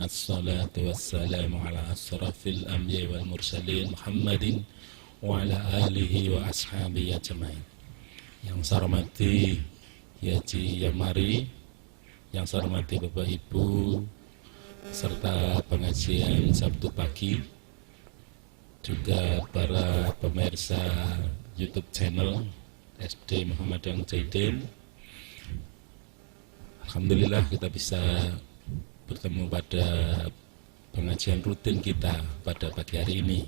Assalatu wassalamu ala asrafil anbiya wal mursalin Muhammadin wa ala alihi wa ashabihi ajmain. Yang saya hormati Yaji Yamari, yang saya hormati Bapak Ibu serta pengajian Sabtu pagi, juga para pemirsa YouTube channel SD Muhammad Zaidin. Alhamdulillah kita bisa bertemu pada pengajian rutin kita pada pagi hari ini.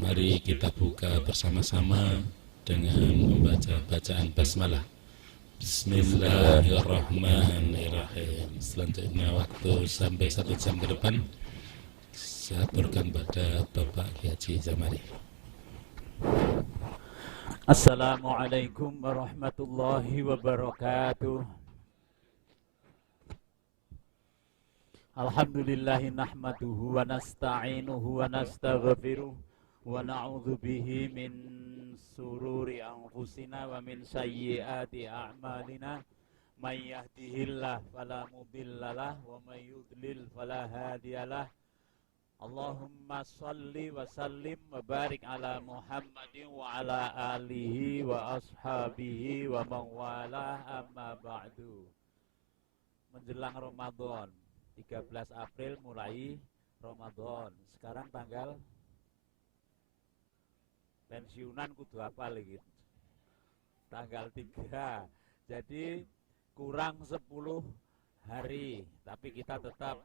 Mari kita buka bersama-sama dengan membaca bacaan basmalah. Bismillahirrahmanirrahim. Selanjutnya waktu sampai 1 jam ke depan saya berikan pada Bapak Haji Zamari. Assalamualaikum warahmatullahi wabarakatuh. Alhamdulillahi nahmaduhu wa nasta'inuhu wa nastaghfiruh wa na'udzu bihi min sururi anfusina wa min sayyiati a'malina. May yahdihillahu fala mudhillalah wa may yudlil fala hadiyalah. Allahumma salli wa sallim wa barik ala Muhammadin wa ala alihi wa ashabihi wa man walah, amma ba'du. Menjelang Ramadan, 13 April mulai Ramadan. Sekarang tanggal pensiunan kudu apa lagi? Tanggal 3. Jadi kurang 10 hari, tapi kita tetap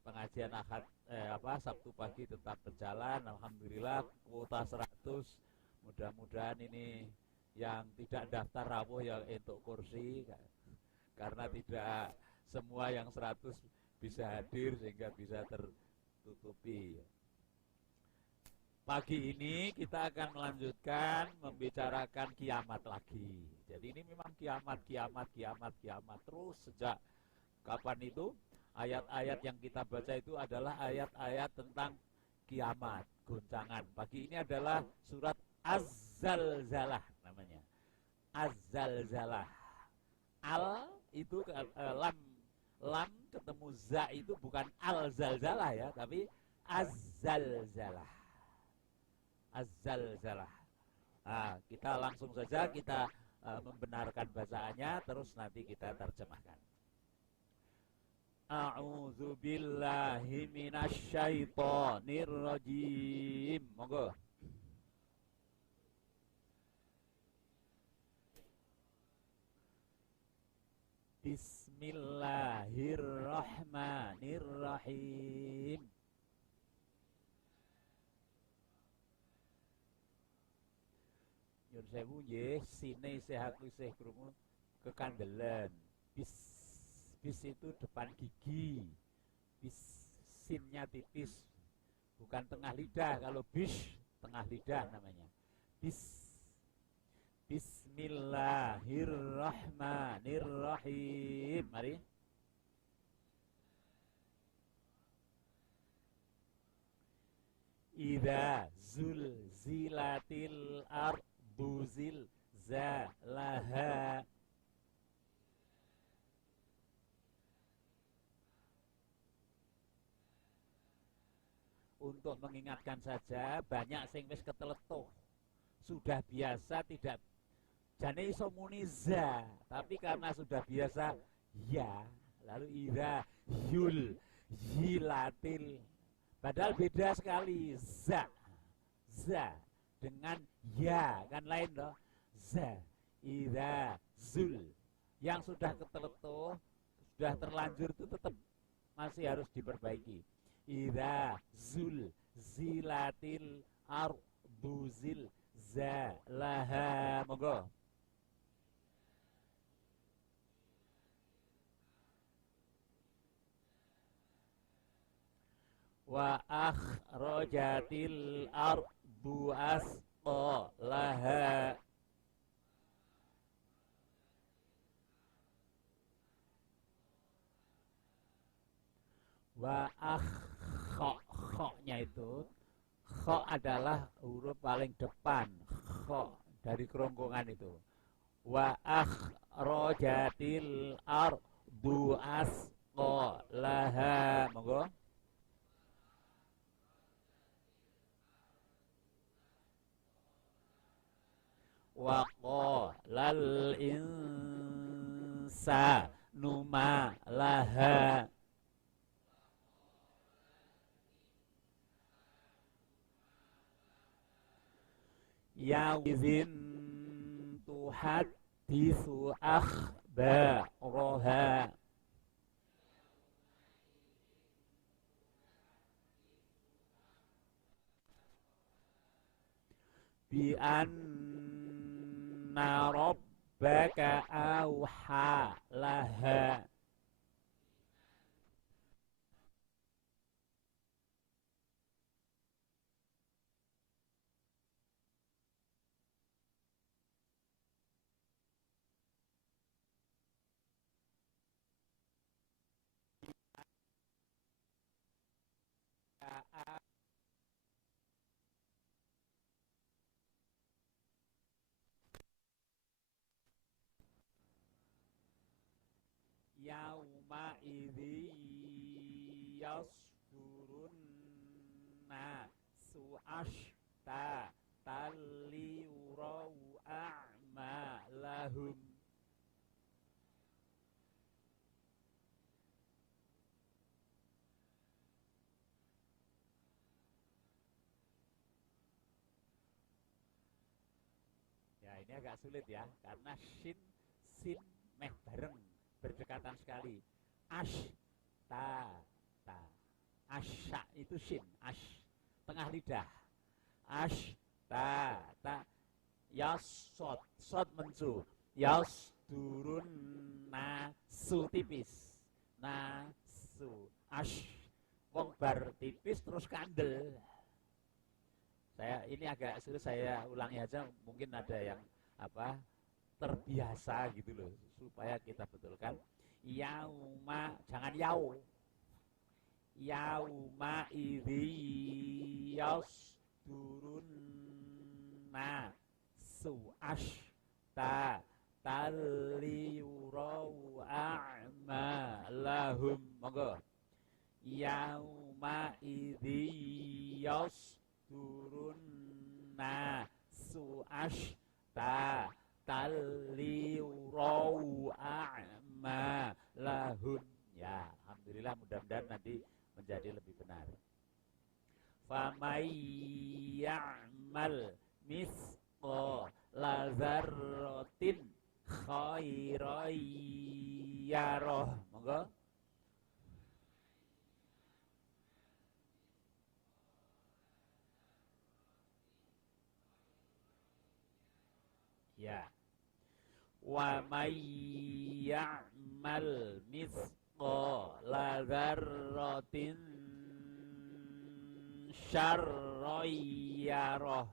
pengajian Sabtu pagi tetap berjalan. Alhamdulillah kuota 100. Mudah-mudahan ini yang tidak daftar rawuh yang untuk kursi, karena tidak semua yang 100 bisa hadir sehingga bisa tertutupi. Pagi ini kita akan melanjutkan membicarakan kiamat lagi. Jadi ini memang kiamat terus sejak kapan itu? Ayat-ayat yang kita baca itu adalah ayat-ayat tentang kiamat, goncangan. Pagi ini adalah surat Az-Zalzalah namanya. Az-Zalzalah. Al itu lam ketemu za itu bukan al-zalzalah ya, tapi az-zalzalah. Az-zalzalah. Nah, kita langsung saja kita membenarkan bacaannya, terus nanti kita terjemahkan. A'udzu billahi minasyaitonir rajim. Monggo. Bismillahirrahmanirrahim. Nyun sewu nggih, sine isih aku isih krungu kekandelan. Bis itu depan gigi. Bis sinnya tipis. Bukan tengah lidah, kalau bis tengah lidah namanya. Bismillahirrahmanirrahim. Mari. Idza zulzilatil ardu zilzalaha. Untuk mengingatkan saja, banyak sing wis keteletuh. Sudah biasa tidak jane iso muni za, tapi karena sudah biasa ya, lalu ira yul yilatil, padahal beda sekali za dengan ya, kan lain loh. Za ira zul, yang sudah keteletuh, sudah terlanjur itu tetap masih harus diperbaiki. Ira zul zilatil ardu zilzalaha. Monggo. Wa akhrajatil ardu asqalaha. Wa khoknya itu, khok adalah huruf paling depan, khok dari kerongkongan itu. Wa akhrajatil ardu asqalaha. sa numa laha yawizin tuhadithu akhbaraha bi anna rabbaka awha laha yauma idzi yasdurun nasu ashta taliyurau a'malahum. Ya ini agak sulit ya karena sin meh bareng berdekatan sekali. Ash ta ta asya itu sin ash tengah lidah. Ash ta ta yasot sot mencu yas turun nasu tipis nasu ash wong bar tipis terus kandel. Saya ini agak sulit, saya ulangi aja, mungkin ada yang apa terbiasa gitu loh, supaya kita betulkan. Yauma, jangan yau. Yauma idzi yasdurun nasu ashta taliyurau a'malahum. Monggo. Yauma idzi yasdurun nasu ashta taliyurau a'malahum. Ya, alhamdulillah, mudah-mudahan nanti menjadi lebih benar. Famay ya'mal misqala dzarratin khairan yarah. Monggo. Ya. Wa may ya'mal mithqala dzarratin syarran yarah.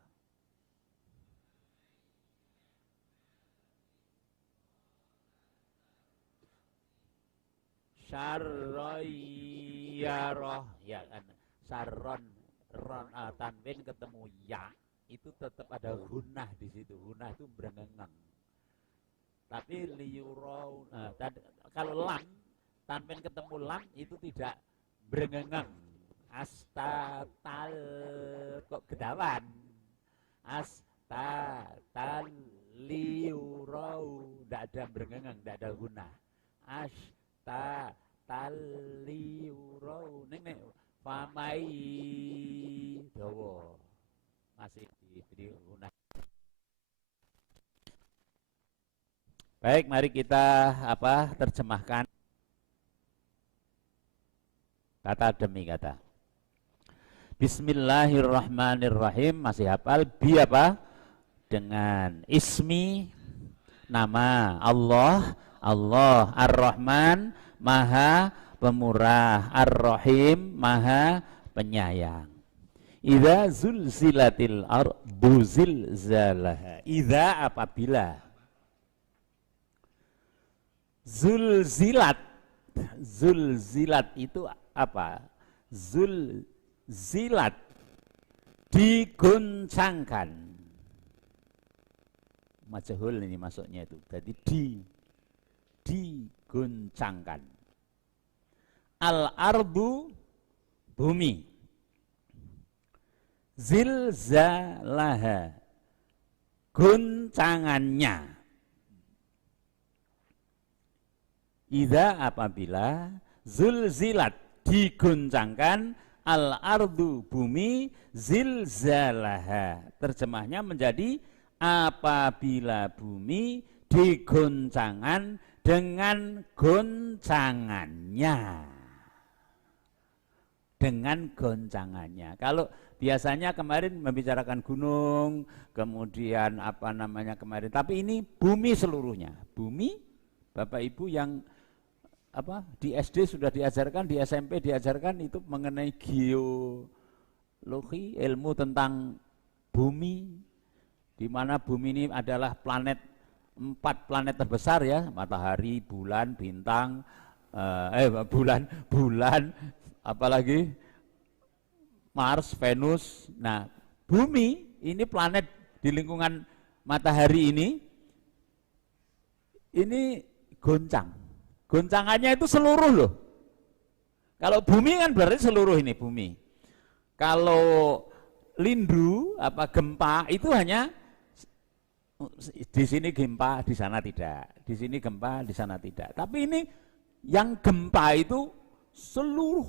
Syarran yarah. Ya kan, sarron ron tanwin ketemu ya, itu tetap ada gunnah di situ. Gunnah itu berengeng. Tapi liyurau, kalau lam tanwin ketemu lam itu tidak berengeng. Astatal kok gedawan. Astatal liyurau, tidak ada berengeng, tidak ada gunnah. Astatal liyurau ning famai dawa masih diberi guna. Baik, mari kita terjemahkan kata demi kata. Bismillahirrahmanirrahim. Masih hafal bi apa? Dengan ismi nama Allah, Allah Ar-Rahman Maha Pemurah, Ar-Rahim Maha Penyayang. Idza zulzilatil ardu zilzalaha. Idza apabila. Zulzilat. Zulzilat itu apa? Zulzilat diguncangkan. Majhul ini masuknya itu. Jadi diguncangkan. Al-ardu bumi. Zilzalaha guncangannya. Idza apabila zulzilat digoncangkan al ardu bumi zilzalaha. Terjemahnya menjadi apabila bumi digoncangkan dengan goncangannya. Dengan goncangannya. Kalau biasanya kemarin membicarakan gunung, kemudian apa namanya kemarin, tapi ini bumi seluruhnya. Bumi, Bapak Ibu yang di SD sudah diajarkan, di SMP diajarkan itu mengenai geologi, ilmu tentang bumi, di mana bumi ini adalah planet, 4 planet terbesar ya, matahari, bulan, bintang, bulan, apalagi Mars, Venus. Nah, bumi ini planet di lingkungan matahari ini goncang. Goncangannya itu seluruh loh. Kalau bumi kan berarti seluruh ini bumi. Kalau lindu gempa itu hanya di sini gempa, di sana tidak. Di sini gempa, di sana tidak. Tapi ini yang gempa itu seluruh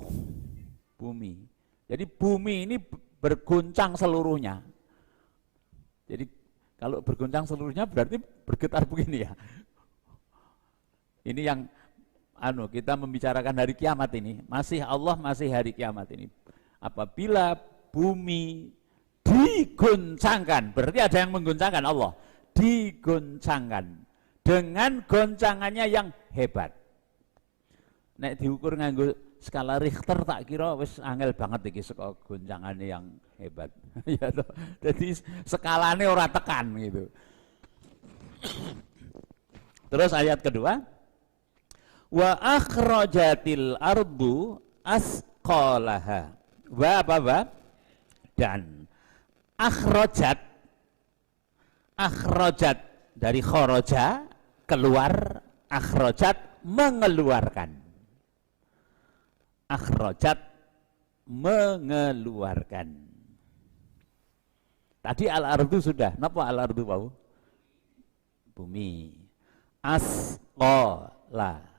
bumi. Jadi bumi ini bergoncang seluruhnya. Jadi kalau bergoncang seluruhnya berarti bergetar begini ya. Ini yang kita membicarakan hari kiamat ini. Masih Allah, masih hari kiamat ini. Apabila bumi digoncangkan, berarti ada yang menggoncangkan Allah. Digoncangkan dengan goncangannya yang hebat. Nek diukur nganggo skala Richter tak kira wis angel banget iki saka goncangannya yang hebat. Ya toh. Jadi skalane ora tekan gitu. Terus ayat kedua, wa akhrajatil ardu asqalaha. Wa apa? Dan akhrajat dari kharaja keluar, akhrajat mengeluarkan. Akhrajat mengeluarkan. Tadi al-ardu sudah. Napa al-ardu wau? Bumi. Asqala.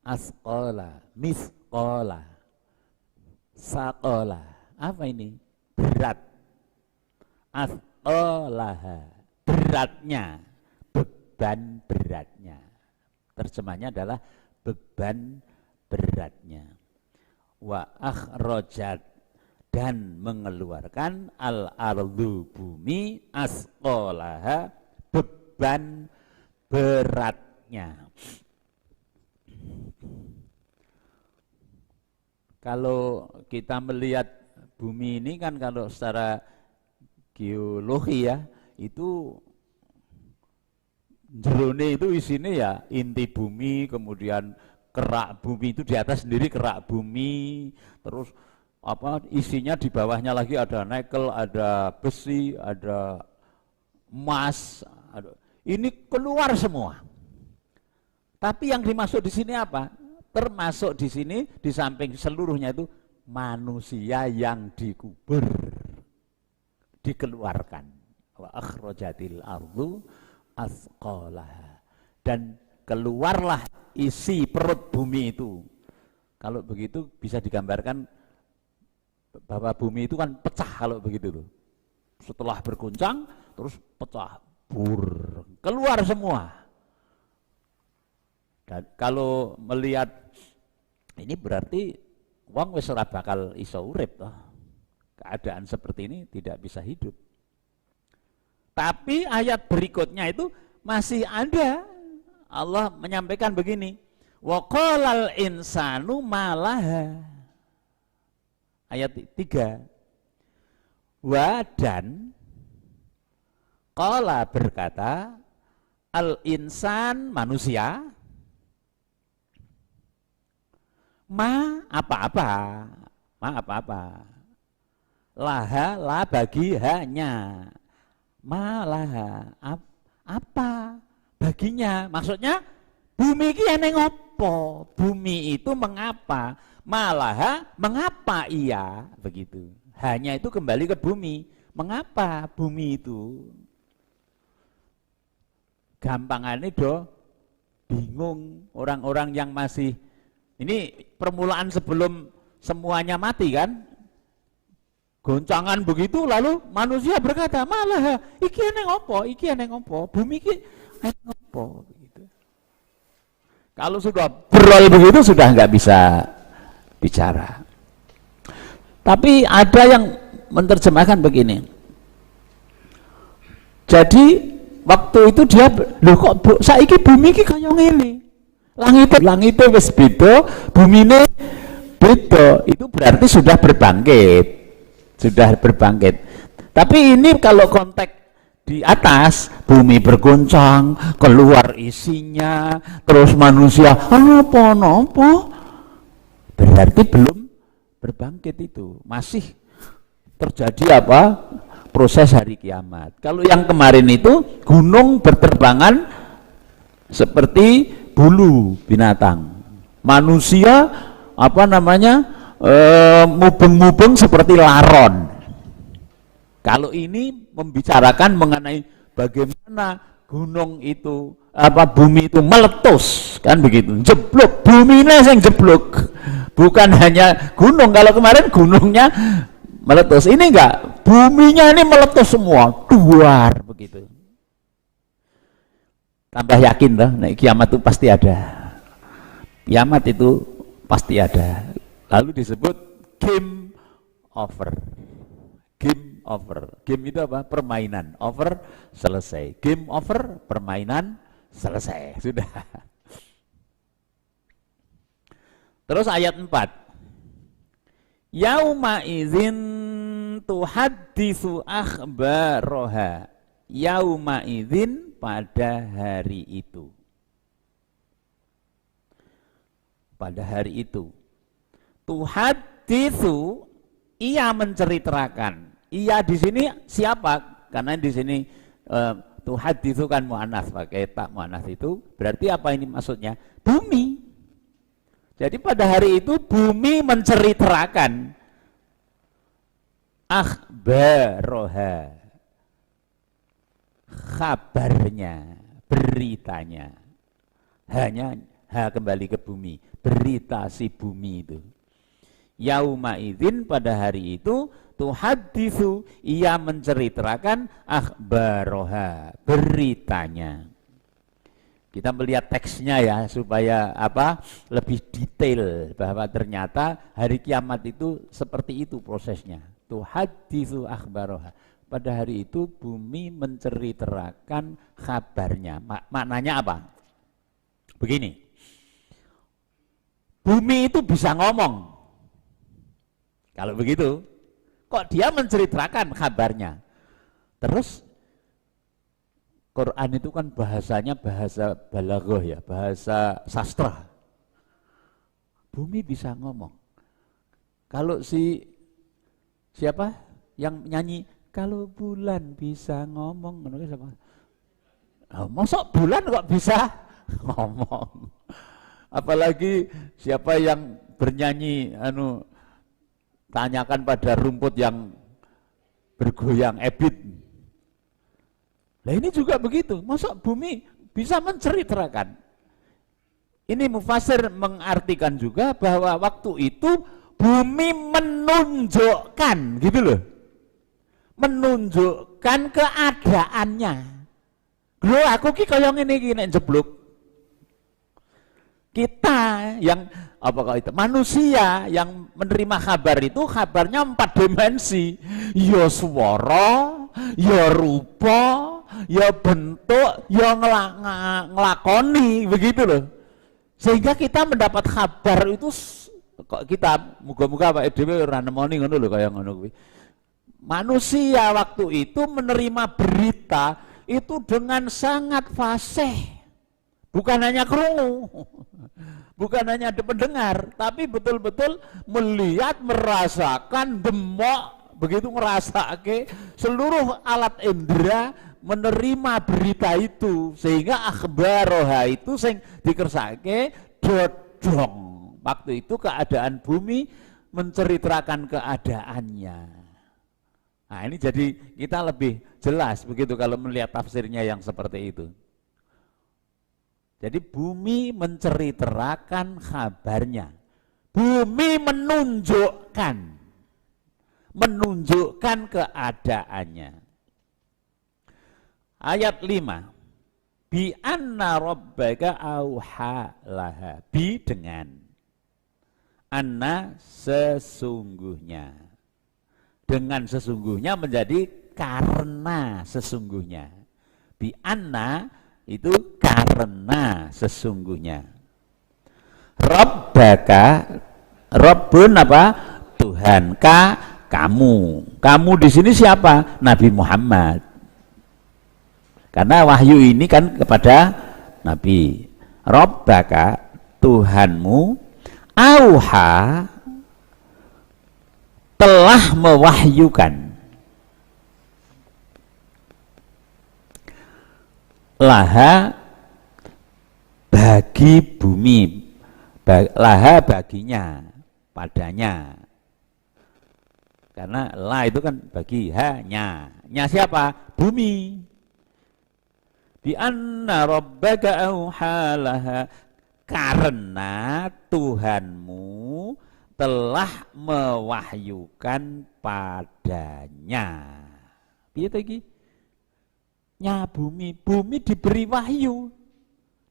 Asqala, misqala, saqala. Apa ini? Berat. Asqalaha, beratnya, beban beratnya. Terjemahnya adalah beban beratnya. Wa akhrajat, dan mengeluarkan al-ardu bumi asqalaha, beban beratnya. Kalau kita melihat bumi ini kan kalau secara geologi ya, itu jerone itu isinya ya inti bumi, kemudian kerak bumi itu di atas sendiri kerak bumi, terus isinya di bawahnya lagi ada nikel, ada besi, ada emas, ini keluar semua. Tapi yang dimasuk di sini apa? Termasuk di sini di samping seluruhnya itu manusia yang dikubur, dikeluarkan. Wa akhrajatil ardu asqalaha, dan keluarlah isi perut bumi itu. Kalau begitu bisa digambarkan bahwa bumi itu kan pecah kalau begitu tuh. Setelah berguncang terus pecah, keluar semua. Dan kalau melihat ini berarti wong wis ora bakal iso urip toh. Keadaan seperti ini tidak bisa hidup. Tapi ayat berikutnya itu masih ada. Allah menyampaikan begini, wa qalal insanu malaha. Ayat 3. Wa dan qala berkata al insan manusia, ma apa-apa, laha la bagi hanya, ma laha apa baginya, maksudnya bumi ini yang ngopo, bumi itu mengapa, malaha mengapa ia, begitu. Hanya itu kembali ke bumi, mengapa bumi itu, gampangannya bingung orang-orang yang masih, ini permulaan sebelum semuanya mati kan, goncangan begitu, lalu manusia berkata, malah iki eneng opo, bumi iki eneng opo, begitu. Kalau sudah berol begitu sudah nggak bisa bicara. Tapi ada yang menerjemahkan begini. Jadi waktu itu dia, loh kok saiki bumi iki kaya ngene. Langite wis beda, bumine beda. Itu berarti sudah berbangkit. Tapi ini kalau konteks di atas, bumi bergoncang, keluar isinya, terus manusia apa-apa, berarti belum berbangkit itu. Masih terjadi apa? Proses hari kiamat. Kalau yang kemarin itu gunung berterbangan seperti bulu binatang, manusia apa namanya mubeng-mubeng seperti laron. Kalau ini membicarakan mengenai bagaimana gunung itu bumi itu meletus, kan begitu, jeblok, buminya yang jeblok, bukan hanya gunung. Kalau kemarin gunungnya meletus, ini enggak, buminya ini meletus semua, duar begitu. Tambah yakin toh, nah, kiamat itu pasti ada. Kiamat itu pasti ada. Lalu disebut game over. Game over. Game itu apa? Permainan. Over, selesai. Game over, permainan selesai. Sudah. Terus ayat 4. Yauma idzin tuhaddisu akhbaraha. Yauma idzin, pada hari itu. Pada hari itu. Tuhaddisu, ia menceritakan. Ia di sini siapa? Karena di sini tuhaddisu kan muannats, pakai tak muannats itu berarti apa ini maksudnya? Bumi. Jadi pada hari itu bumi menceritakan akhbaraha, kabarnya, beritanya. Hanya kembali ke bumi, berita si bumi itu. Yauma idzin, pada hari itu, tuhaddisu, ia menceritakan akhbaraha, beritanya. Kita melihat teksnya ya supaya lebih detail bahwa ternyata hari kiamat itu seperti itu prosesnya. Tuhaddisu akhbaraha. Pada hari itu bumi menceritakan kabarnya. Maknanya apa? Begini. Bumi itu bisa ngomong. Kalau begitu, kok dia menceritakan kabarnya? Terus Quran itu kan bahasanya bahasa balaghah ya, bahasa sastra. Bumi bisa ngomong. Kalau siapa yang nyanyi, kalau bulan bisa ngomong, menurut siapa? Oh, masa bulan kok bisa ngomong? Apalagi siapa yang bernyanyi, tanyakan pada rumput yang bergoyang, ebit. Nah ini juga begitu, masa bumi bisa menceritakan. Ini mufasir mengartikan juga bahwa waktu itu bumi menunjukkan, gitu loh. Menunjukkan keadaannya. Loh aku ki kaya ngene iki nek jeblok. Kita yang manusia yang menerima kabar itu kabarnya 4 dimensi. Ya swara, ya rupa, ya bentuk, ya ngelakoni, begitu loh. Sehingga kita mendapat kabar itu kok kita muga-muga Pak dhewe ora nemoni ngono lho kaya ngono kuwi. Manusia waktu itu menerima berita itu dengan sangat fasih. Bukan hanya krungu. Bukan hanya pendengar, tapi betul-betul melihat, merasakan, demok, begitu ngerasake seluruh alat indera menerima berita itu, sehingga akhbaraha itu sing dikersake dodong. Waktu itu keadaan bumi menceritakan keadaannya. Nah ini jadi kita lebih jelas begitu kalau melihat tafsirnya yang seperti itu. Jadi bumi menceritakan kabarnya. Bumi menunjukkan keadaannya. Ayat 5. Bi anna rabbaka auha laha. Bi dengan. Anna sesungguhnya. Dengan sesungguhnya menjadi karena sesungguhnya. Bi anna itu karena sesungguhnya. Rabbaka, Rabbun apa? Tuhan, kamu. Kamu di sini siapa? Nabi Muhammad. Karena wahyu ini kan kepada Nabi. Rabbaka, Tuhanmu, auha, telah mewahyukan. Laha bagi bumi, laha baginya, padanya. Karena la itu kan bagi, nya siapa? Bumi. Bi anna rabbaka auha laha, karena Tuhanmu telah mewahyukan padanya. Piye to iki? Nya bumi diberi wahyu,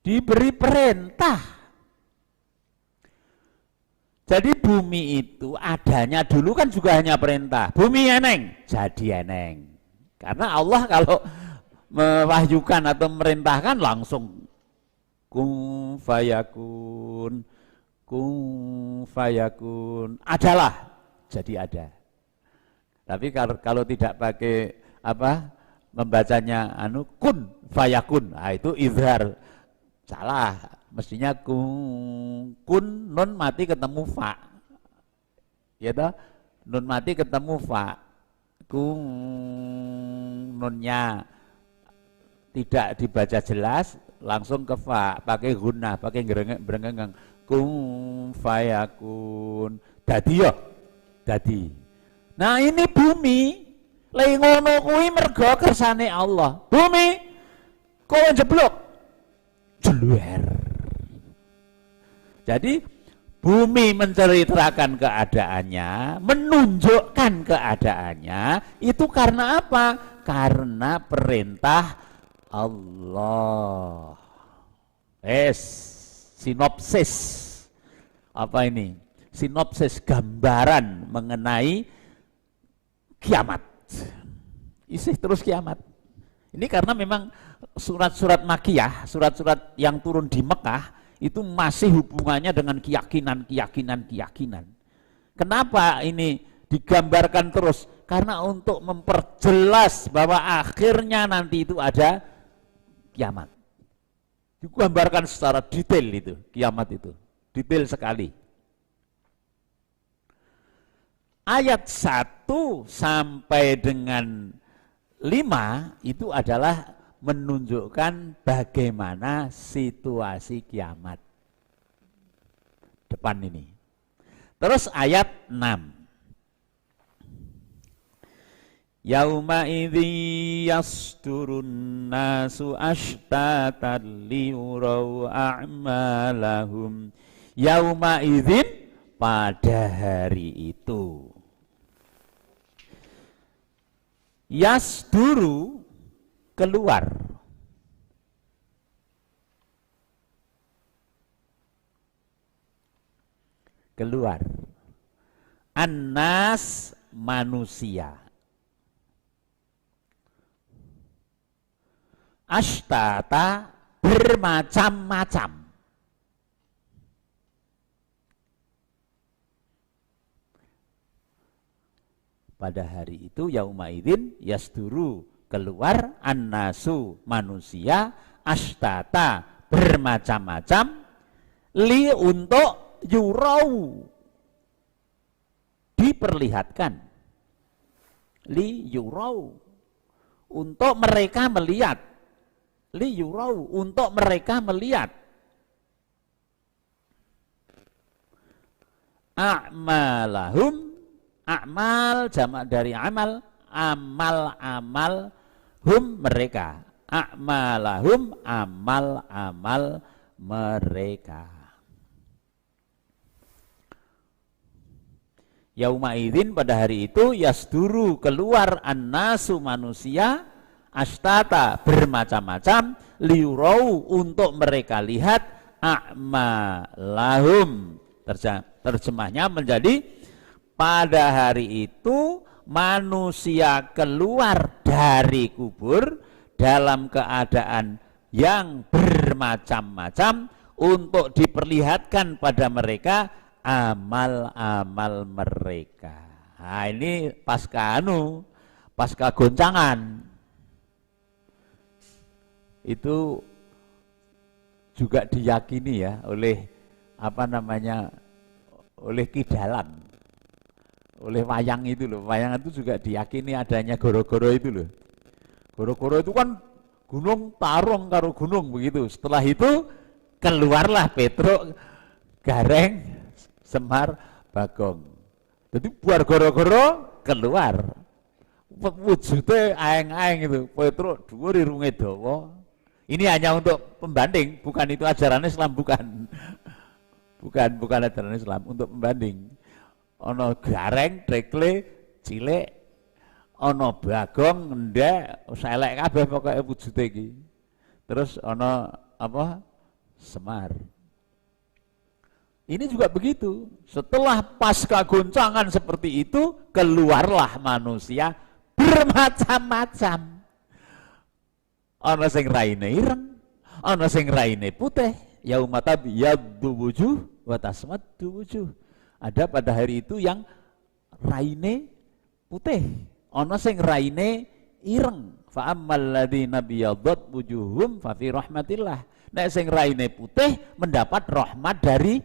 diberi perintah. Jadi bumi itu adanya dulu kan juga hanya perintah. Bumi eneng, jadi eneng. Karena Allah kalau mewahyukan atau memerintahkan langsung kun fayakun, adalah, jadi ada. Tapi kalau tidak pakai apa? Membacanya kun fayakun, nah itu izhar, salah. Mestinya kun nun mati ketemu fa, ya toh, nun mati ketemu fa, kun nunnya tidak dibaca jelas, langsung ke fa, pakai gunnah, pakai berenggang, kun fayakun, dadi. Nah ini bumi. Lagi ngono kuwi mergo kersane Allah. Bumi kok jeblok jeluer. Jadi bumi menceritakan keadaannya, menunjukkan keadaannya, itu karena apa? Karena perintah Allah. Sinopsis. Apa ini? Sinopsis, gambaran mengenai kiamat. Isih terus kiamat. Ini karena memang surat-surat Makkiyah, surat-surat yang turun di Mekah itu masih hubungannya dengan keyakinan. Kenapa ini digambarkan terus? Karena untuk memperjelas bahwa akhirnya nanti itu ada kiamat. Digambarkan secara detail itu, kiamat itu. Detail sekali. Ayat 1 sampai dengan 5 itu adalah menunjukkan bagaimana situasi kiamat depan ini. Terus ayat 6. Yauma idzi yasturun nasu ashtatan liyurau a'malahum. Yauma idzin, pada hari itu. Yasduru, keluar. Keluar. Annas, manusia. Ashtata, bermacam-macam. Pada hari itu yaumaidin yasduru, keluar, annasu, manusia, ashtata, bermacam-macam, li, untuk yurau, diperlihatkan, li yurau, untuk mereka melihat, li yurau, untuk mereka melihat, a'malahum, a'mal jamak dari amal, amal hum, mereka, a'malahum, amal mereka. Yauma idzin, pada hari itu, yasduru, keluar, annasu, manusia, astata, bermacam-macam, liurau, untuk mereka lihat, a'malahum. Terjemahnya menjadi, pada hari itu manusia keluar dari kubur dalam keadaan yang bermacam-macam untuk diperlihatkan pada mereka amal-amal mereka. Nah, ini pasca goncangan. Itu juga diyakini ya oleh oleh Kidalang, oleh wayang itu loh. Wayang itu juga diyakini adanya goro-goro itu loh. Goro-goro itu kan gunung tarung karo gunung begitu. Setelah itu keluarlah Petruk, Gareng, Semar, Bagong. Jadi buar goro-goro keluar. Wujudnya aeng-aeng itu. Petruk dhuwur irunge dawa. Ini hanya untuk pembanding, bukan itu ajaran Islam, bukan. Bukan ajaran Islam, untuk pembanding. Ono Gareng, Drekle, cilik, ono Bagong, ndek, selek kabeh pokoke wujude iki. Terus ono Semar. Ini juga begitu. Setelah pasca goncangan seperti itu, keluarlah manusia bermacam-macam. Ana sing raine ireng, ana sing raine putih. Yauma tabyaddu wujuh wa taswaddu wujuh. Ada pada hari itu yang raine putih, ana sing raine ireng. Fa ammal ladzina biyaddat wujuhum fa fi rahmatillah. Nek sing raine putih mendapat rahmat dari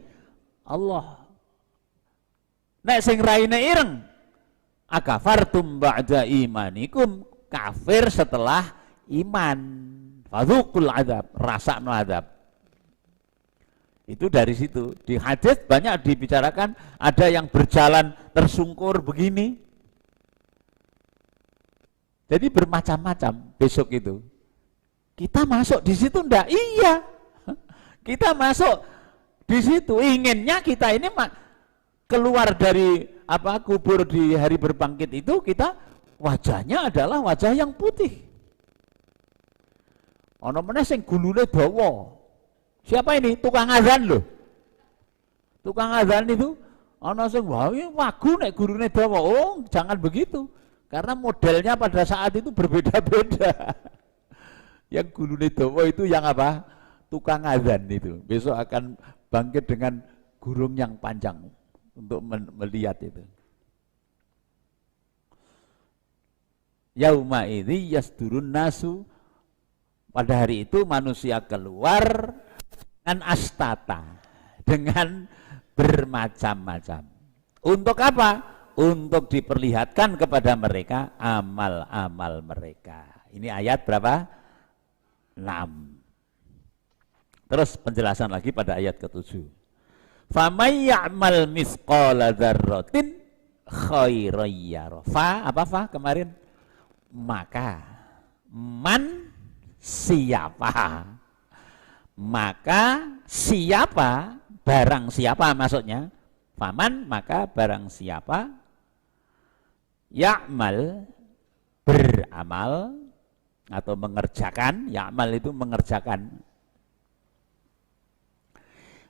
Allah. Nek sing raine ireng, akafartum ba'da imanikum, kafir setelah iman. Fadzuqul adzab, rasakno adzab. Itu dari situ. Di hadis banyak dibicarakan, ada yang berjalan tersungkur begini. Jadi bermacam-macam besok itu. Kita masuk di situ ndak? Iya. Kita masuk di situ, inginnya kita ini keluar dari kubur di hari berbangkit itu, kita wajahnya adalah wajah yang putih. Ono meneh sing gulune dawa. Siapa ini? Tukang azan loh. Tukang azan itu ono sing wagu nek gulune dawa. Oh, jangan begitu. Karena modelnya pada saat itu berbeda-beda. Yang gulune dawa itu yang apa? Tukang azan itu. Besok akan bangkit dengan gurung yang panjang untuk melihat itu. Yauma idzi yasdurun nasu, pada hari itu manusia keluar dengan astata, dengan bermacam-macam. Untuk apa? Untuk diperlihatkan kepada mereka amal-amal mereka. Ini ayat berapa? 6. Terus penjelasan lagi pada ayat ke-7. Famay ya'mal misqala dzarratin khairan yara. Fa kemarin? Maka. Man siapa? Maka siapa? Barang siapa maksudnya? Faman, maka barang siapa? Ya'mal, beramal atau mengerjakan. Ya'mal itu mengerjakan.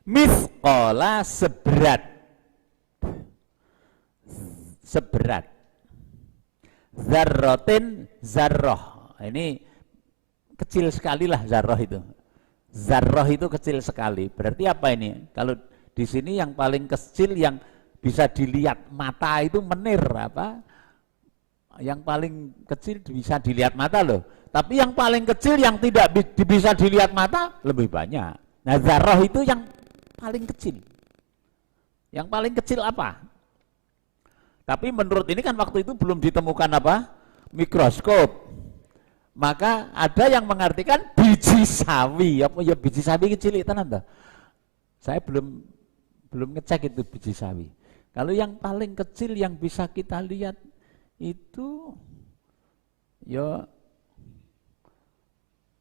Misqala, seberat zarrotin, zarroh. Ini kecil sekali lah zarroh itu. Zarroh itu kecil sekali. Berarti apa ini? Kalau di sini yang paling kecil yang bisa dilihat mata itu menir apa? Yang paling kecil bisa dilihat mata loh. Tapi yang paling kecil yang tidak bisa dilihat mata lebih banyak. Nah, zarroh itu yang paling kecil. Yang paling kecil apa? Tapi menurut ini kan waktu itu belum ditemukan apa? Mikroskop. Maka ada yang mengartikan biji sawi. Apa ya biji sawi kecil itu nanti? Saya belum ngecek itu biji sawi. Kalau yang paling kecil yang bisa kita lihat itu ya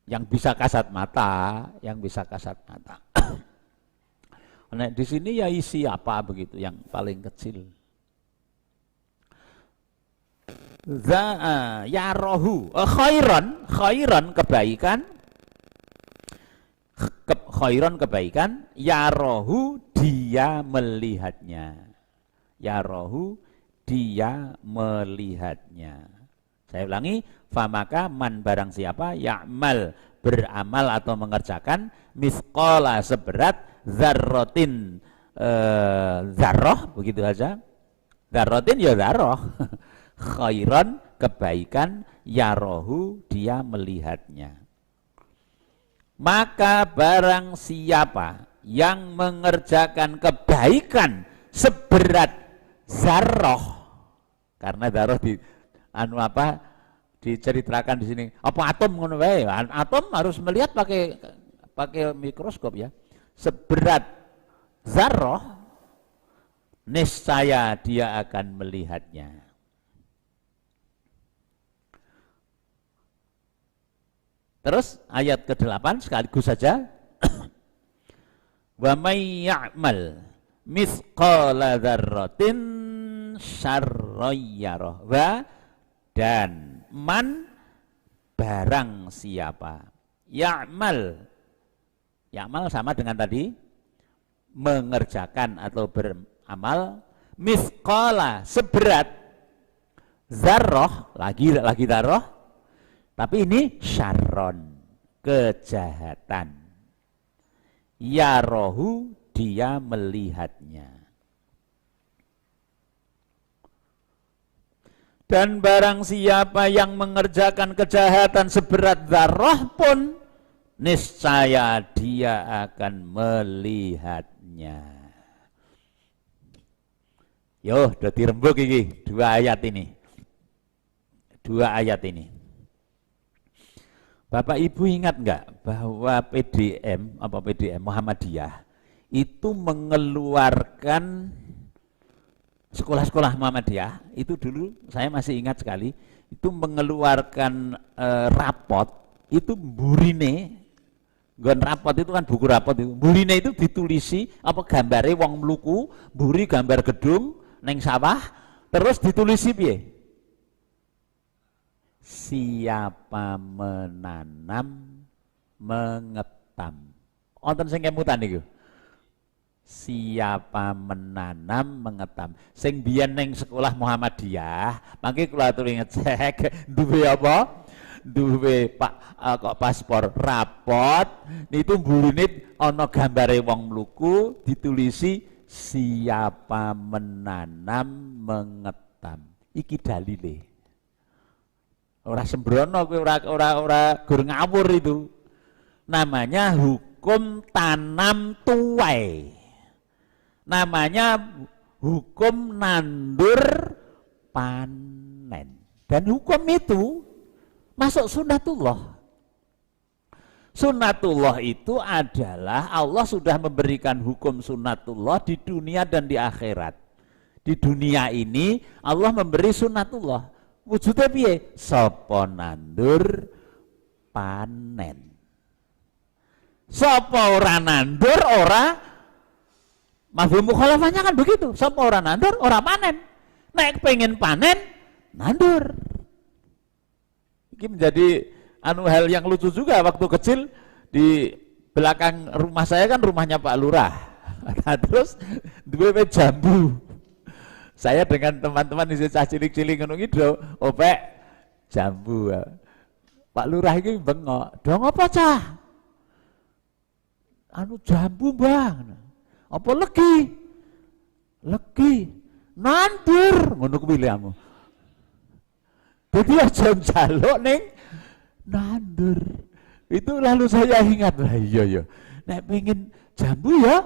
yang bisa kasat mata, Nah, di sini ya isi apa begitu yang paling kecil. Yarohu khairan kebaikan, khairan kebaikan, yarohu dia melihatnya. Yarohu dia melihatnya. Saya ulangi, famaka man barang siapa ya'mal beramal atau mengerjakan misqala seberat zarrotin zarroh begitu saja. Zarrotin ya zarroh. Khairan kebaikan yarohu dia melihatnya. Maka barang siapa yang mengerjakan kebaikan seberat zarroh, karena zarroh di diceritakan di sini apa atom ngono wae. Atom harus melihat pakai mikroskop ya. Seberat zarroh niscaya dia akan melihatnya. Terus ayat ke-8 sekaligus saja. Wa may ya'mal mithqala dzarratin syarran yarah. Wa dan man barang siapa ya'mal sama dengan tadi mengerjakan atau beramal misqala seberat zarrah lagi zarrah tapi ini syarron kejahatan yarohu dia melihatnya. Dan barang siapa yang mengerjakan kejahatan seberat zarrah pun niscaya dia akan melihatnya. Yo, udah dirembuk ini dua ayat ini. Bapak Ibu ingat enggak bahwa PDM Muhammadiyah itu mengeluarkan sekolah-sekolah Muhammadiyah itu dulu saya masih ingat sekali itu mengeluarkan rapot itu burine nggon rapot itu kan buku rapot itu burine itu ditulisi apa gambare wong mluku mburi gambar gedung neng sawah terus ditulisi piye siapa menanam mengetam wonten sing kemutan niku siapa menanam mengetam sing biyen ning sekolah Muhammadiyah mangke kula aturi ngecek duwe apa duwe Pak kok paspor rapot itu mburine ana gambare wong mluku ditulisi siapa menanam mengetam iki dalile ora sembrono kowe ora gur ngawur itu namanya hukum tanam tuai. Namanya hukum nandur panen. Dan hukum itu masuk sunnatullah. Sunnatullah itu adalah Allah sudah memberikan hukum sunnatullah di dunia dan di akhirat. Di dunia ini Allah memberi sunnatullah. Wujudnya piye? Sapa nandur panen. Sapa ora nandur ora mafhum mukhalafahnya kan begitu. Sapa ora nandur, ora panen. Nek pengen panen, nandur. Ini menjadi hal yang lucu juga waktu kecil di belakang rumah saya kan rumahnya Pak Lurah. Nah, terus duwe jambu. Saya dengan teman-teman di cah cilik-cilik ngono iki do opek jambu. Pak Lurah iki bengok, "Dong apa cah?" Jambu, Bang. Apa legi? Legi. Nandur ngono kuwi lho. Dadi aja njaluk ning nandur. Itu lalu saya ingat lah iya. Nek pengen jambu ya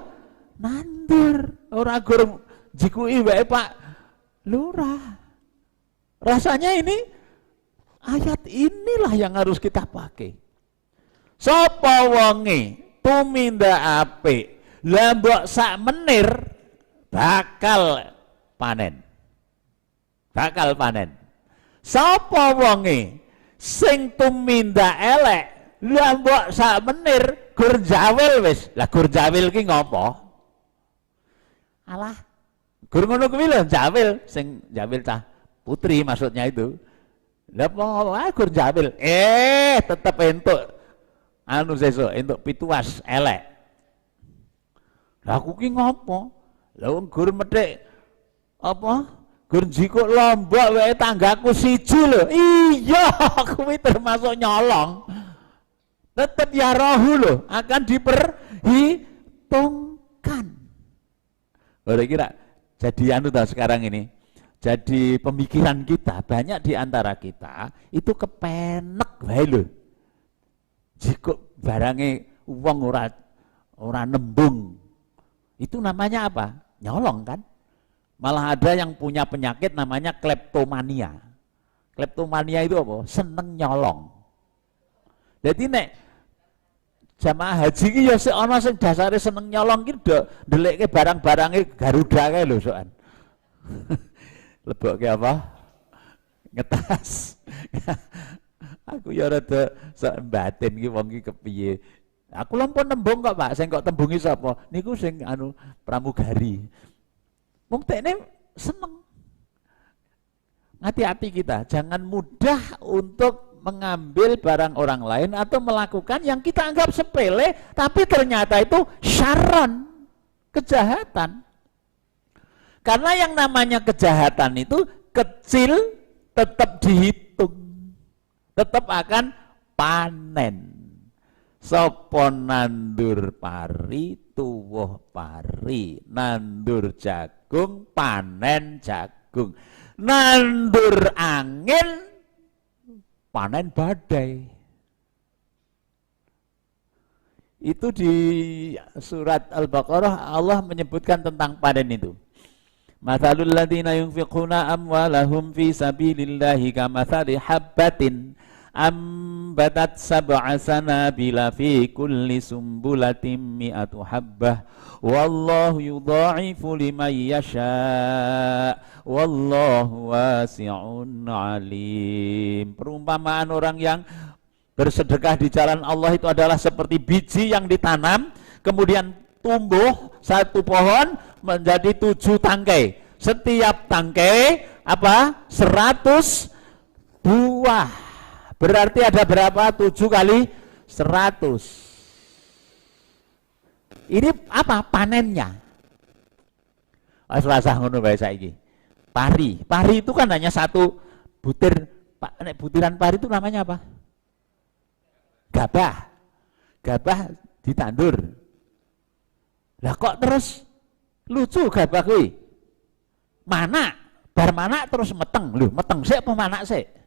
nandur. Ora gur jikuki wae Pak Lurah. Rasanya ini ayat inilah yang harus kita pakai. Sapa wonge tumindak apik lah mbok sak menir bakal panen. Sapa wonge sing tumindak elek lah mbok sak menir gur jawil wis. Lah gur jawil ki ngopo? Alah, gur ngono kuwi lho jawil, sing jawil cah putri maksudnya itu. Lah gur jawil, tetep entuk anu sesuk entuk pituas elek. Lah aku ki ngopo? Lah wong gur methik apa? Gur jikuk lombok wae tanggaku siji lho. Iya, kuwi termasuk nyolong. Tetap ya rohu loh akan diperhitungkan. Kira-kira jadi anu tahu sekarang ini. Jadi pemikiran kita banyak di antara kita itu kepenek wae lho. Jikuk barange wong ora nembung. Itu namanya apa? Nyolong kan? Malah ada yang punya penyakit namanya kleptomania. Kleptomania itu apa? Seneng nyolong. Jadi nek jamaah haji ki ya sik ana sing dasare seneng nyolong ki ndelekke barang-barange Garuda kae lho sokan. Lebokke apa? Ngetas. Aku ya rada sok batin ki wong ki kepiye. Aku lampun nembung kok, Pak. Sing kok tembungi sapa? Niku sing anu pramugari. Wong tekne seneng. Hati-hati kita, jangan mudah untuk mengambil barang orang lain atau melakukan yang kita anggap sepele tapi ternyata itu syarron, kejahatan. Karena yang namanya kejahatan itu kecil tetap dihitung, tetap akan panen. Sapa nandur pari tuwuh pari, nandur jagung panen jagung, nandur angin panen badai. Itu di surat Al-Baqarah Allah menyebutkan tentang panen itu. Mathalul ladzina yunfiquna amwalahum fi sabilillahi kamathali habbatin ambatat sab'a sanabila fi kulli sumbulatin mi'atu habbah wallahu yudha'ifu liman yasha' wallahu wasi'un alim. Perumpamaan orang yang bersedekah di jalan Allah itu adalah seperti biji yang ditanam kemudian tumbuh satu pohon menjadi 7 tangkai. Setiap tangkai apa? 100 buah. Berarti ada berapa? 7 kali 100. Ini apa? Panennya. Selasa ngono bae saiki. Pari. Pari itu kan hanya satu butir. Butiran pari itu namanya apa? Gabah. Gabah ditandur. Lah kok terus lucu gabah kuwi? Mana? Bar mana terus meteng. Lho, meteng sik apa manak sik?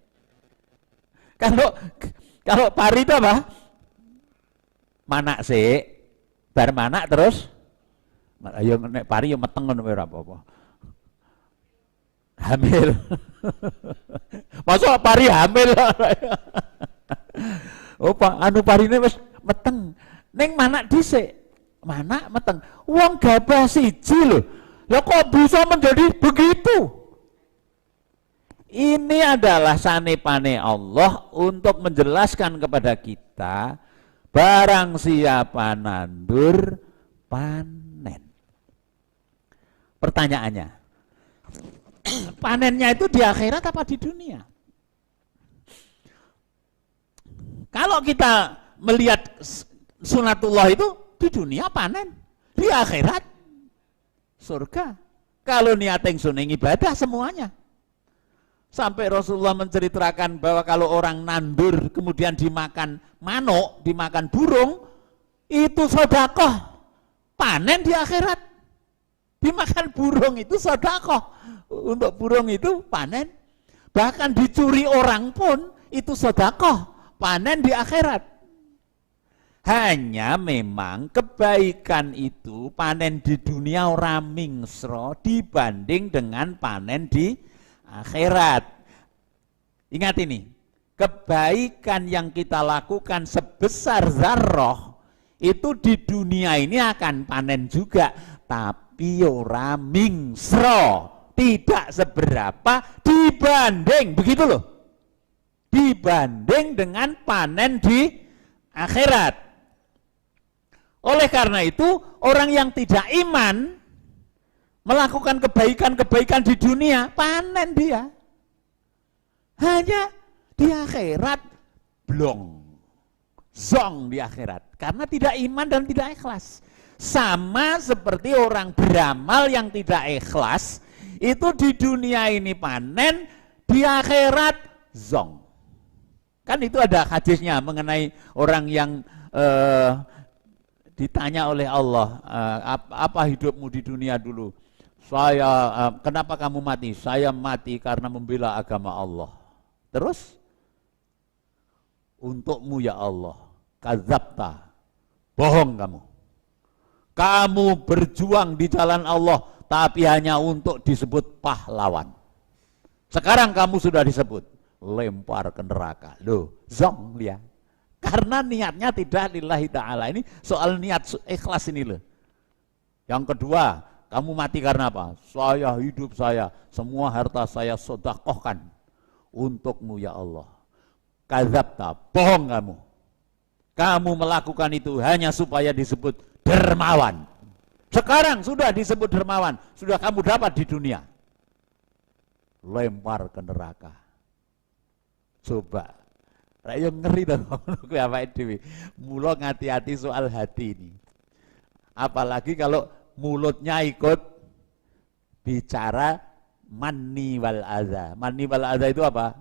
Kalau pari itu apa? Manak sik, bar manak terus ayo nek pari yo meteng ngono ora apa-apa. Hamil. Masuk pari hamil. Oh, anu parine wis meteng. Ning manak dhisik. Manak meteng. Wong gabah siji lho. Lah kok bisa menjadi begitu? Ini adalah sanepane Allah untuk menjelaskan kepada kita barang siapa nandur panen. Pertanyaannya, panennya itu di akhirat apa di dunia? Kalau kita melihat sunatullah itu di dunia panen, di akhirat surga. Kalau niat ingsun ibadah semuanya. Sampai Rasulullah menceritakan bahwa kalau orang nandur kemudian dimakan manuk, dimakan burung, itu sedekah. Panen di akhirat. Dimakan burung itu sedekah. Untuk burung itu panen. Bahkan dicuri orang pun itu sedekah. Panen di akhirat. Hanya memang kebaikan itu panen di dunia ora mingsro dibanding dengan panen di akhirat. Ingat ini, kebaikan yang kita lakukan sebesar zarrah itu di dunia ini akan panen juga, tapi ora mingsro, tidak seberapa dibanding, begitu loh, dibanding dengan panen di akhirat. Oleh karena itu orang yang tidak iman, melakukan kebaikan-kebaikan di dunia, panen dia. Hanya di akhirat blong, zong di akhirat, karena tidak iman dan tidak ikhlas. Sama seperti orang beramal yang tidak ikhlas, itu di dunia ini panen, di akhirat zong. Kan itu ada hadisnya mengenai orang yang ditanya oleh Allah, apa hidupmu di dunia dulu? Saya, kenapa kamu mati? Saya mati karena membela agama Allah. Terus, untukmu ya Allah, kadzabta, bohong kamu. Kamu berjuang di jalan Allah, tapi hanya untuk disebut pahlawan. Sekarang kamu sudah disebut, lempar ke neraka. Loh, zong dia. Karena niatnya tidak lillahi ta'ala. Ini soal niat ikhlas ini loh. Yang kedua, kamu mati karena apa? Saya hidup saya, semua harta saya sedekahkan untukmu ya Allah. Kadzabta, bohong kamu. Kamu melakukan itu hanya supaya disebut dermawan. Sekarang sudah disebut dermawan, sudah kamu dapat di dunia. Lempar ke neraka. Coba, rakyat ngeri dong. Mula ngati-hati soal hati ini. Apalagi kalau mulutnya ikut bicara manni wal adza. Manni wal adza itu apa?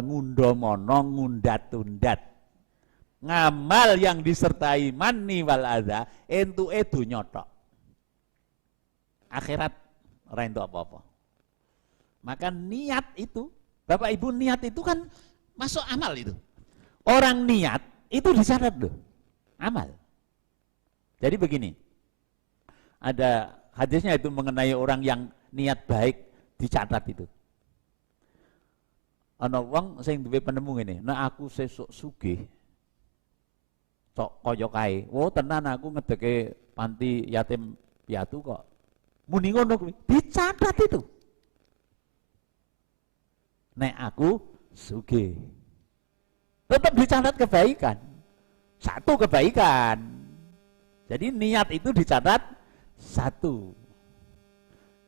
Ngundomono, ngundat-undat. Ngamal yang disertai manni wal adza entuke donya tok. Akhirat ora entuk apa-apa. Maka niat itu, Bapak Ibu, niat itu kan masuk amal itu. Orang niat itu dicatat loh, amal. Jadi begini, ada hadisnya itu mengenai orang yang niat baik dicatat itu. Ana wong sing duwe penemu ngene, nek aku sesuk sugih sok kaya kae. Oh tenan aku ngedeke panti yatim piatu kok. Muni ngono kuwi, dicatat itu. Nek aku sugih. Tetap dicatat kebaikan. Satu kebaikan. Jadi niat itu dicatat satu.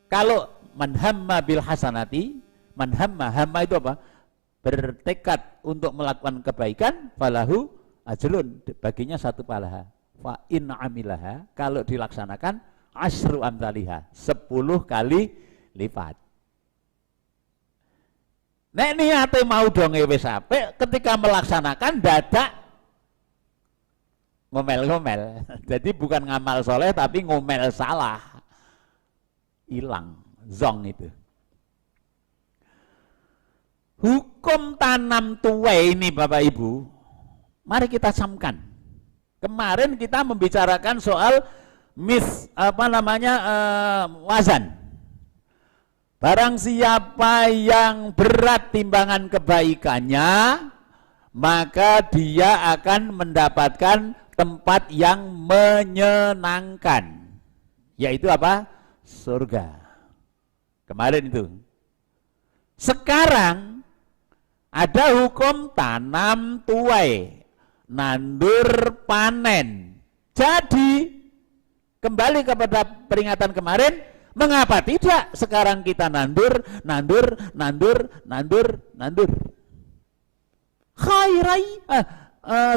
Kalau manhamma bil hasanati, hamma itu apa? Bertekad untuk melakukan kebaikan, falahu ajrun, baginya satu pahala. Fa in amilaha, kalau dilaksanakan asyru amthaliha, 10 kali lipat. Nek niate mau dong wis apik, ketika melaksanakan dadak ngomel-ngomel. Jadi bukan ngamal soleh tapi ngomel salah. Hilang, zong itu. Hukum tanam tuai ini Bapak Ibu, mari kita camkan. Kemarin kita membicarakan soal wazan. Barang siapa yang berat timbangan kebaikannya, maka dia akan mendapatkan tempat yang menyenangkan. Yaitu apa? Surga. Kemarin itu. Sekarang ada hukum tanam tuai, nandur panen. Jadi kembali kepada peringatan kemarin, mengapa tidak sekarang kita nandur. Khairai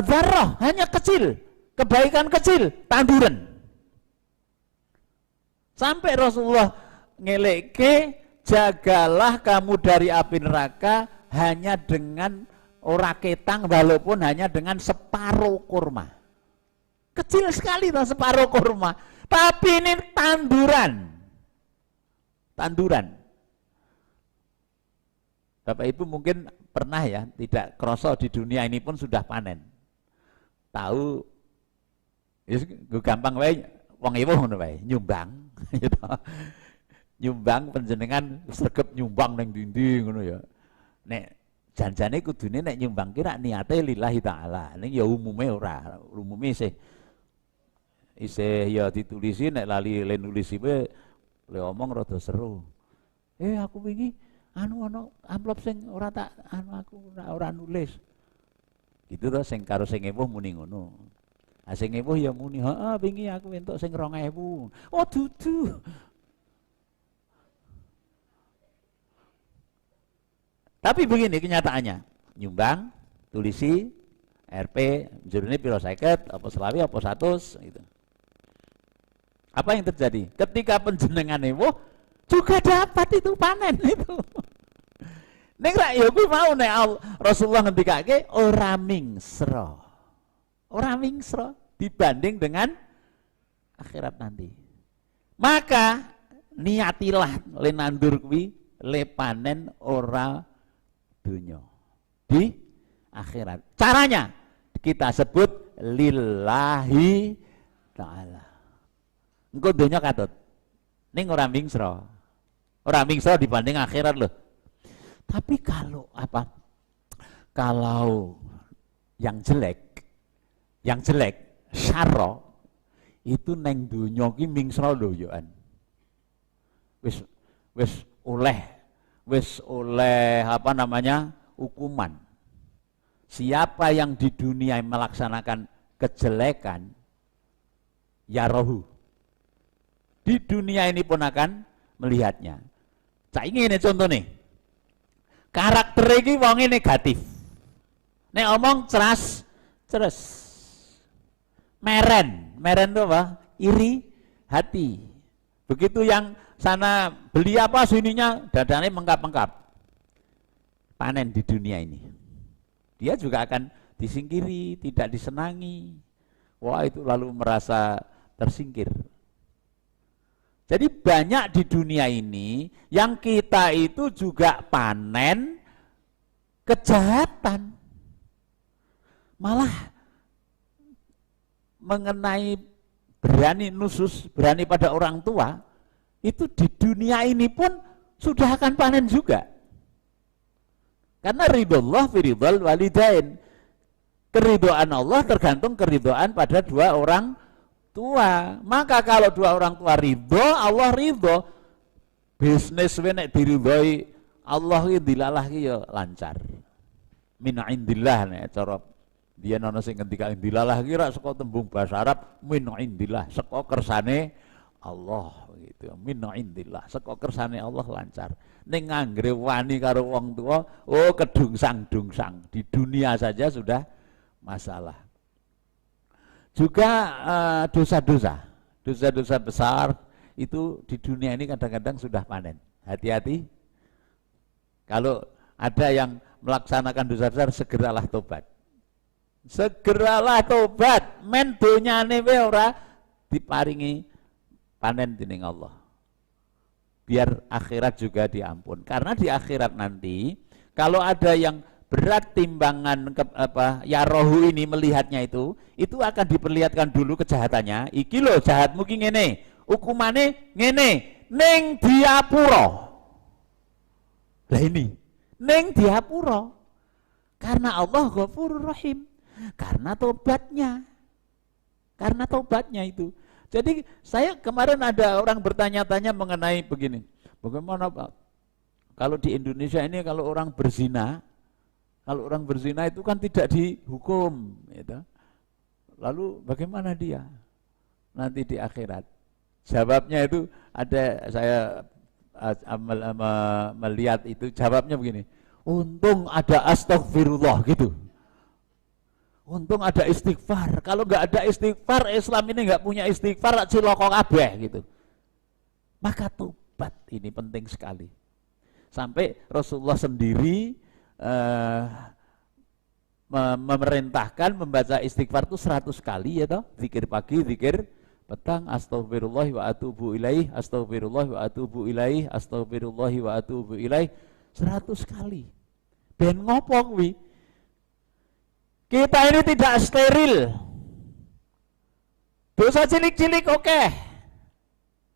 zarrah, hanya kecil, kebaikan kecil, tanduran. Sampai Rasulullah ngeleke, jagalah kamu dari api neraka hanya dengan ora ketang, walaupun hanya dengan separuh kurma. Kecil sekali loh separuh kurma, tapi ini tanduran. Bapak Ibu mungkin pernah ya, tidak kroso di dunia ini pun sudah panen. Tahu, gue gampang wae, wong ewo ngono wae, nyumbang, gitu. Nyumbang penjenengan sregep nyumbang nang ndi ngono ya. Nek janjane kudune nek nyumbang kira niate lillahi taala. Ning ya umume ora, umume isih ya ditulisi nek lali le nulisi we le omong rada seru. Aku wingi ana amplop sing ora tak aku ora nulis. Gitu to sing karo sing ewuh muni ngono. Sing ewuh ya muni, "Heeh, wingi aku entuk sing 2000." Oh dudu. Tapi begini kenyataannya, nyumbang, tulisi, RP, jurune piro 50, apa selawi, apa 100 gitu. Apa yang terjadi? Ketika penjenengan ewo juga dapat itu panen itu. Ning ra ya kuwi mau nek Rasulullah ngendikake ora mingsra. Ora mingsra dibanding dengan akhirat nanti. Maka niatilah le nandur kuwi le panen ora dunya di akhirat. Caranya kita sebut lillahi ta'ala. Engko donya katut. Ning ora mingsra. Ora mingsra dibanding akhirat loh. Tapi kalau apa? Kalau yang jelek syarra itu neng donya ki mingsra lho yoan. Wis oleh apa namanya? Hukuman. Siapa yang di dunia melaksanakan kejelekan ya rohu. Di dunia ini pun akan melihatnya. Cak ini contoh nih. Karakter iki wonge negatif. Nek omong ceras. Meren itu apa? Iri hati. Begitu yang sana beli apa sininya dadane mengkap-mengkap. Panen di dunia ini. Dia juga akan disingkiri, tidak disenangi. Wah, itu lalu merasa tersingkir. Jadi banyak di dunia ini yang kita itu juga panen kejahatan. Malah mengenai berani nusus, berani pada orang tua, itu di dunia ini pun sudah akan panen juga. Karena ridhollah fi ridhal walidain. Keridhaan Allah tergantung keridhaan pada dua orang tua. Maka kalau dua orang tua ridho, Allah ridho. Bisnis nek diridhoi Allah ki dilalah ki ya lancar. Min indillah nek cara biyen ana sing ngendika indilalah ki ra saka tembung bahasa Arab min indillah, saka kersane Allah gitu. Min indillah, saka kersane Allah lancar. Ning anggere wani karo wong tua, oh kedungsang-dungsang. Di dunia saja sudah masalah. Juga dosa-dosa besar itu di dunia ini kadang-kadang sudah panen. Hati-hati. Kalau ada yang melaksanakan dosa besar, segeralah tobat. Segeralah tobat. Men donyane wae ora diparingi panen dening Allah. Biar akhirat juga diampun. Karena di akhirat nanti kalau ada yang berat timbangan ya rohu ini melihatnya itu akan diperlihatkan dulu kejahatannya. Iki lho jahatmu ki ngene, hukumane ngene, ning diapura. Lah ini, ning diapura. Karena Allah Ghafurur Rahim. Karena tobatnya itu. Jadi saya kemarin ada orang bertanya-tanya mengenai begini. Bagaimana Pak? Kalau di Indonesia ini kalau orang berzina itu kan tidak dihukum, gitu. Lalu bagaimana dia nanti di akhirat? Jawabnya itu ada, saya melihat itu jawabnya begini. Untung ada astagfirullah gitu. Untung ada istighfar. Kalau nggak ada istighfar, Islam ini nggak punya istighfar, ciloko kabeh gitu. Maka tobat ini penting sekali. Sampai Rasulullah sendiri memerintahkan membaca istighfar itu 100 kali ya toh, zikir pagi, zikir petang, astagfirullah wa atubu ilaih, astagfirullah wa atubu ilaih, astagfirullah wa atubu ilaih 100 kali. Ben ngopo kuwi? Kita ini tidak steril. Dosa cilik-cilik oke.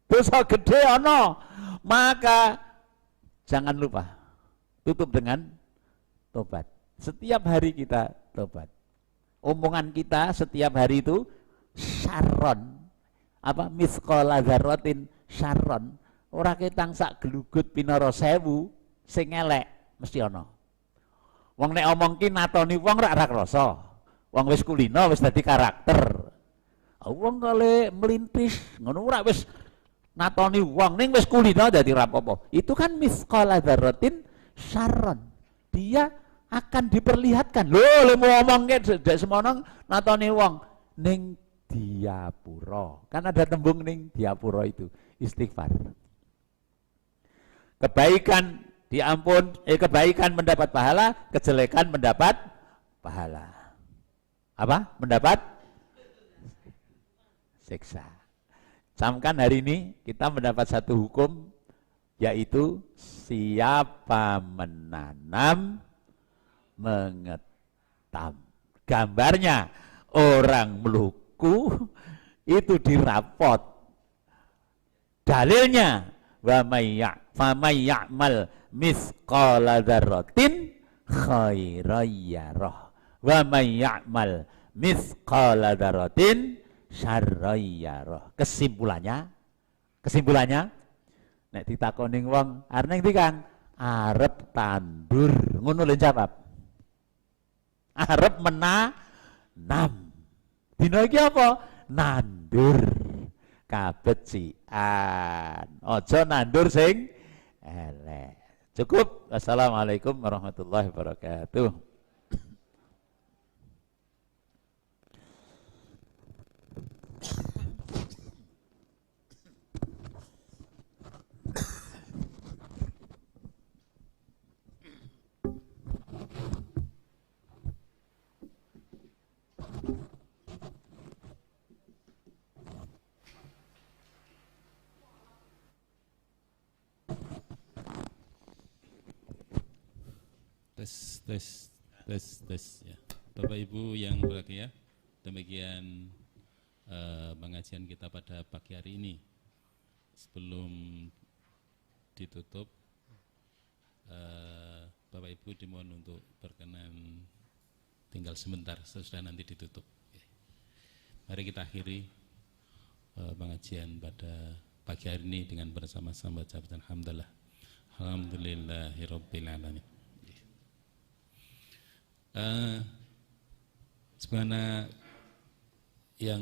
Dosa gede ono. Maka jangan lupa tutup dengan tobat. Setiap hari kita tobat. Omongan kita setiap hari itu syarron. Apa misqala dzarratin syarron. Ora ketang sak glugut pinara 1000 sing elek mesti ana. Wong nek omong ki natoni wong rak krasa. Wong wis kulino wis dadi karakter. Wong kale melintis ngono ora wis natoni wong ning wis kulino dadi rapopo. Itu kan misqala dzarratin syarron. dia akan diperlihatkan. Lho, mau ngomong dek semono natone wong ning Diapura. Kan ada tembung ning Diapura itu, istighfar. Kebaikan diampun, kebaikan mendapat pahala, kejelekan mendapat pahala. Apa? Mendapat siksa. Camkan hari ini kita mendapat satu hukum, yaitu siapa menanam mengetam. Gambarnya orang meluku itu dirapot. Dalilnya wa may ya'mal mithqala dzarratin khairan yarah wa may ya'mal mithqala dzarratin syarran yarah. Kesimpulannya nek ditakoni wong arep ndi Kang? Arep tandur. Ngono lho jawab. Arep menanam. Dina iki apa? Nandur. Kabecikan. Aja nandur sing elek. Cukup. Assalamualaikum warahmatullahi wabarakatuh. Tes ya. Bapak Ibu yang berbahagia, demikian pengajian kita pada pagi hari ini. Sebelum ditutup, Bapak Ibu dimohon untuk berkenan tinggal sebentar sesudah nanti ditutup. Mari kita akhiri pengajian pada pagi hari ini dengan bersama-sama baca alhamdulillah. Alhamdulillahirabbil alamin. Sebagaimana yang